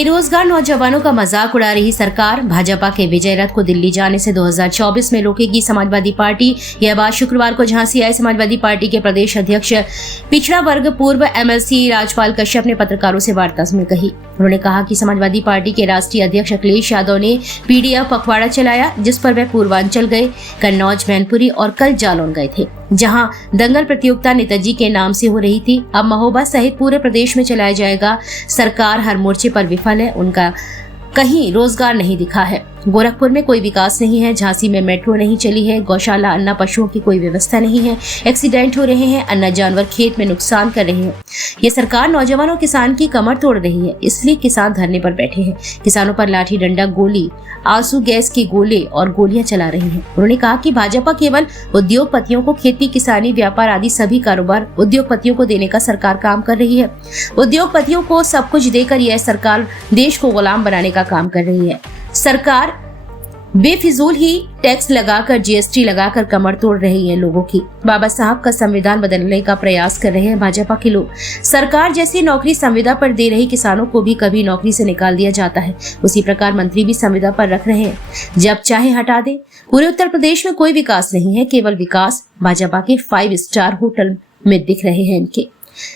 बेरोजगार नौजवानों का मजाक उड़ा रही सरकार भाजपा के विजय रथ को दिल्ली जाने से 2024 में रोकेगी समाजवादी पार्टी। यह बात शुक्रवार को झांसी आए समाजवादी पार्टी के प्रदेश अध्यक्ष पिछड़ा वर्ग पूर्व एमएलसी राजपाल कश्यप ने पत्रकारों से वार्ता में कही। उन्होंने कहा कि समाजवादी पार्टी के राष्ट्रीय अध्यक्ष अखिलेश यादव ने पीडीएफ पखवाड़ा चलाया, जिस पर वह पूर्वांचल गए, कन्नौज, मैनपुरी और कल जालौन गए थे, जहां दंगल प्रतियोगिता नेताजी के नाम से हो रही थी। अब महोबा सहित पूरे प्रदेश में चलाया जाएगा। सरकार हर मोर्चे पर विफल है, उनका कहीं रोजगार नहीं दिखा है। गोरखपुर में कोई विकास नहीं है, झांसी में मेट्रो नहीं चली है, गौशाला अन्ना पशुओं की कोई व्यवस्था नहीं है, एक्सीडेंट हो रहे हैं, अन्ना जानवर खेत में नुकसान कर रहे हैं। ये सरकार नौजवानों किसान की कमर तोड़ रही है, इसलिए किसान धरने पर बैठे हैं। किसानों पर लाठी डंडा, गोली, आंसू गैस के गोले और गोलियां चला रही है। उन्होंने कहा कि भाजपा केवल उद्योगपतियों को खेती, किसानी, व्यापार आदि सभी कारोबार उद्योगपतियों को देने का सरकार काम कर रही है। उद्योगपतियों को सब कुछ देकर यह सरकार देश को गुलाम बनाने का काम कर रही है। सरकार बेफिजूल ही टैक्स लगाकर, जीएसटी लगाकर कमर तोड़ रही है लोगों की। बाबा साहब का संविधान बदलने का प्रयास कर रहे हैं भाजपा के लोग। सरकार जैसी नौकरी संविदा पर दे रही किसानों को भी कभी नौकरी से निकाल दिया जाता है, उसी प्रकार मंत्री भी संविदा पर रख रहे हैं, जब चाहे हटा दे। पूरे उत्तर प्रदेश में कोई विकास नहीं है, केवल विकास भाजपा के 5 स्टार होटल में दिख रहे हैं इनके।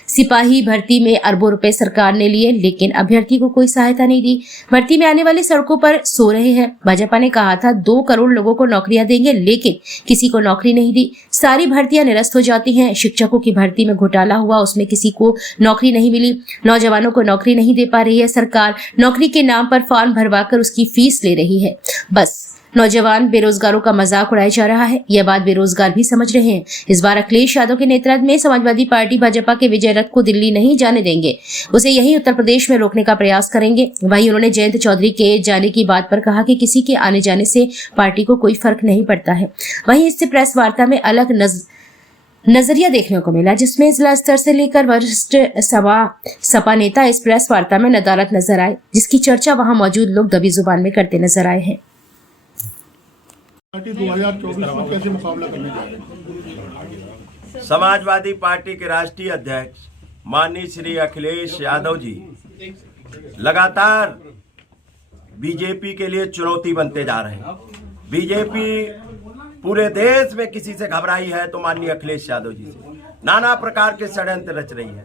सिपाही भर्ती में अरबों रुपए सरकार ने लिए, लेकिन अभ्यर्थी को कोई सहायता नहीं दी। भर्ती में आने वाले सड़कों पर सो रहे हैं। भाजपा ने कहा था 2 करोड़ लोगों को नौकरियां देंगे, लेकिन किसी को नौकरी नहीं दी। सारी भर्तियां निरस्त हो जाती हैं। शिक्षकों की भर्ती में घोटाला हुआ, उसमें किसी को नौकरी नहीं मिली। नौजवानों को नौकरी नहीं दे पा रही है सरकार। नौकरी के नाम पर फॉर्म भरवाकर उसकी फीस ले रही है। बस नौजवान बेरोजगारों का मजाक उड़ाया जा रहा है। यह बात बेरोजगार भी समझ रहे हैं। इस बार अखिलेश यादव के नेतृत्व में समाजवादी पार्टी भाजपा के विजय रथ को दिल्ली नहीं जाने देंगे, उसे यही उत्तर प्रदेश में रोकने का प्रयास करेंगे। वहीं उन्होंने जयंत चौधरी के जाने की बात पर कहा कि किसी के आने जाने से पार्टी को कोई फर्क नहीं पड़ता है। वहीं इससे प्रेस वार्ता में अलग नजरिया देखने को मिला, जिसमें जिला स्तर से लेकर वरिष्ठ सपा नेता इस प्रेस वार्ता में नदारत नजर आए, जिसकी चर्चा वहां मौजूद लोग दबी जुबान में करते नजर आए हैं। 2024 में कैसे मुकाबला करने जा रहे हैं? समाजवादी पार्टी के राष्ट्रीय अध्यक्ष माननीय श्री अखिलेश यादव जी लगातार बीजेपी के लिए चुनौती बनते जा रहे हैं। बीजेपी पूरे देश में किसी से घबराई है तो माननीय अखिलेश यादव जी से नाना प्रकार के षड्यंत्र रच रही है,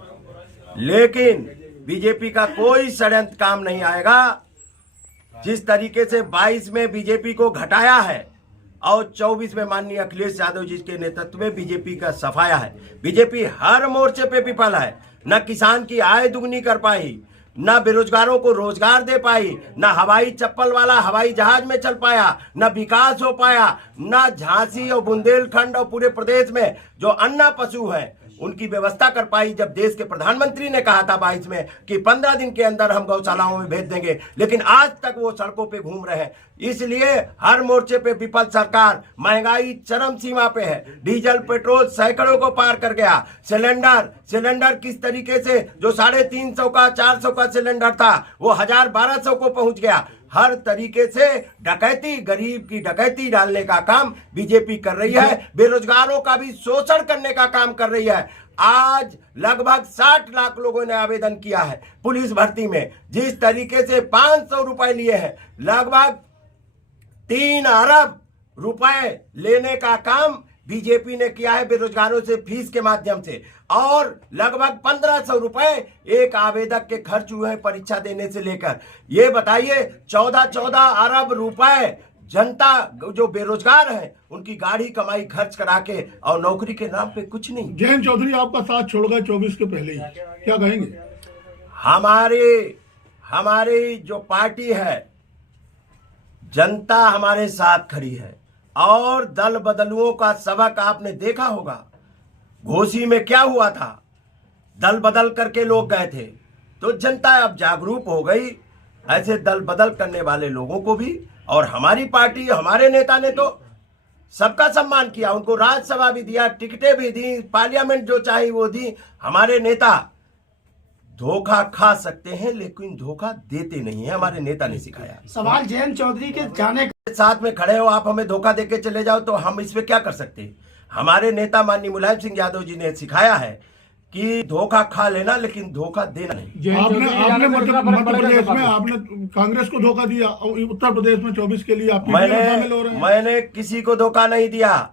लेकिन बीजेपी का कोई षड्यंत्र काम नहीं आएगा। जिस तरीके से 22 में बीजेपी को घटाया है और 24 में माननीय अखिलेश यादव जी के नेतृत्व में बीजेपी का सफाया है। बीजेपी हर मोर्चे पे विफल है। न किसान की आय दुगनी कर पाई, न बेरोजगारों को रोजगार दे पाई, न हवाई चप्पल वाला हवाई जहाज में चल पाया, न विकास हो पाया, न झांसी और बुंदेलखंड और पूरे प्रदेश में जो अन्ना पशु हैं उनकी व्यवस्था कर पाई। जब देश के प्रधानमंत्री ने कहा था 22 में कि 15 दिन के अंदर हम गौशालाओं में भेज देंगे, लेकिन आज तक वो सड़कों पे घूम रहे हैं। इसलिए हर मोर्चे पे विफल सरकार। महंगाई चरम सीमा पे है। डीजल पेट्रोल सैकड़ों को पार कर गया। सिलेंडर किस तरीके से जो 350 का 400 का सिलेंडर था वो 1000-1200 को पहुंच गया। हर तरीके से डकैती, गरीब की डकैती डालने का काम बीजेपी कर रही है। बेरोजगारों का भी शोषण करने का काम कर रही है। आज लगभग 60 लाख लोगों ने आवेदन किया है पुलिस भर्ती में। जिस तरीके से 500 रुपए लिए हैं, लगभग 3 अरब रुपए लेने का काम बीजेपी ने किया है बेरोजगारों से फीस के माध्यम से, और लगभग 1500 रुपए एक आवेदक के खर्च हुए हैं परीक्षा देने से लेकर। ये बताइए 14 अरब रुपए जनता जो बेरोजगार है उनकी गाड़ी कमाई खर्च करा के, और नौकरी के नाम पे कुछ नहीं। जयंत चौधरी आपका साथ छोड़ गए 24 के पहले ही, क्या कहेंगे? हमारी जो पार्टी है, जनता हमारे साथ खड़ी है, और दल बदलुओं का सबक आपने देखा होगा। घोसी में क्या हुआ था? दल बदल करके लोग गए थे, तो जनता अब जागरूक हो गई। ऐसे दल बदल करने वाले लोगों को भी, और हमारी पार्टी, हमारे नेता ने तो सबका सम्मान किया, उनको राज्यसभा भी दिया, टिकटें भी दी, पार्लियामेंट जो चाहिए वो दी। हमारे नेता धोखा खा सकते हैं लेकिन धोखा देते नहीं है, हमारे नेता ने सिखाया। सवाल जयंत चौधरी के जाने के साथ में खड़े हो, आप हमें धोखा देके चले जाओ तो हम इस पे क्या कर सकते हैं? हमारे नेता माननीय मुलायम सिंह यादव जी ने सिखाया है कि धोखा खा लेना लेकिन धोखा देना नहीं। आपने मध्य प्रदेश में आपने कांग्रेस को धोखा दिया, उत्तर प्रदेश में 24 के लिए आप शामिल हो रहे हैं। मैंने किसी को धोखा नहीं दिया।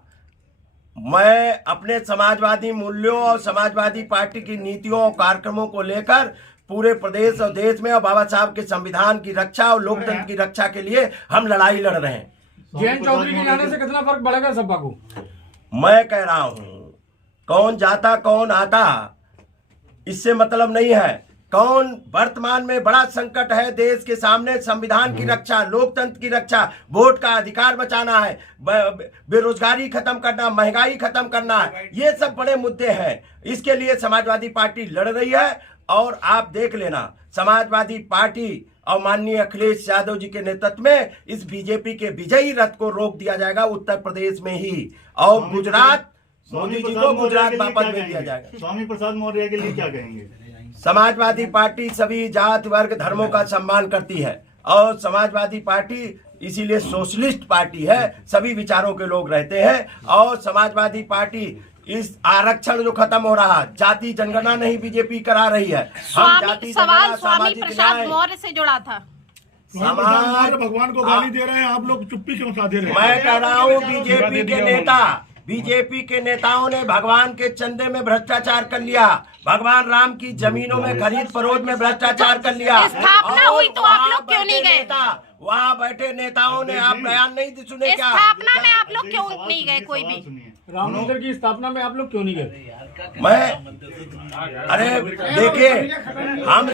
मैं अपने समाजवादी मूल्यों और समाजवादी पार्टी की नीतियों और कार्यक्रमों को लेकर पूरे प्रदेश और देश में और बाबा साहब के संविधान की रक्षा और लोकतंत्र की रक्षा के लिए हम लड़ाई लड़ रहे हैं। जयंत चौधरी के जाने से कितना फर्क पड़ेगा सपा को? मैं कह रहा हूं, कौन जाता कौन आता इससे मतलब नहीं है। कौन वर्तमान में बड़ा संकट है देश के सामने, संविधान की रक्षा, लोकतंत्र की रक्षा, वोट का अधिकार बचाना है, बेरोजगारी खत्म करना, महंगाई खत्म करना है, ये सब बड़े मुद्दे हैं। इसके लिए समाजवादी पार्टी लड़ रही है। और आप देख लेना, समाजवादी पार्टी और माननीय अखिलेश यादव जी के नेतृत्व में इस बीजेपी के विजयी रथ को रोक दिया जाएगा उत्तर प्रदेश में ही, और गुजरात मोदी जी को गुजरात वापस भेज दिया जाएगा। स्वामी प्रसाद मौर्य के लिए क्या कहेंगे? समाजवादी पार्टी सभी जाति वर्ग धर्मों का सम्मान करती है और समाजवादी पार्टी इसीलिए सोशलिस्ट पार्टी है, सभी विचारों के लोग रहते हैं। और समाजवादी पार्टी इस आरक्षण जो खत्म हो रहा, जाति जनगणना नहीं बीजेपी करा रही है। सवाल स्वामी प्रसाद मौर्य से जुड़ा था। भगवान को गाली दे रहे हैं आप लोग, चुप्पी क्यों साधे रहे हैं? मैं कह रहा हूँ बीजेपी के नेताओं ने भगवान के चंदे में भ्रष्टाचार कर लिया, भगवान राम की जमीनों में खरीद फरोख्त में भ्रष्टाचार कर लिया। स्थापना हुई तो आप लोग क्यों नहीं गए? वहाँ बैठे नेताओं ने आप बयान नहीं सुने क्या? स्थापना में आप लोग क्यों नहीं गए? कोई भी राम मंदिर की स्थापना में आप लोग क्यों नहीं गए? अरे देखिए, हम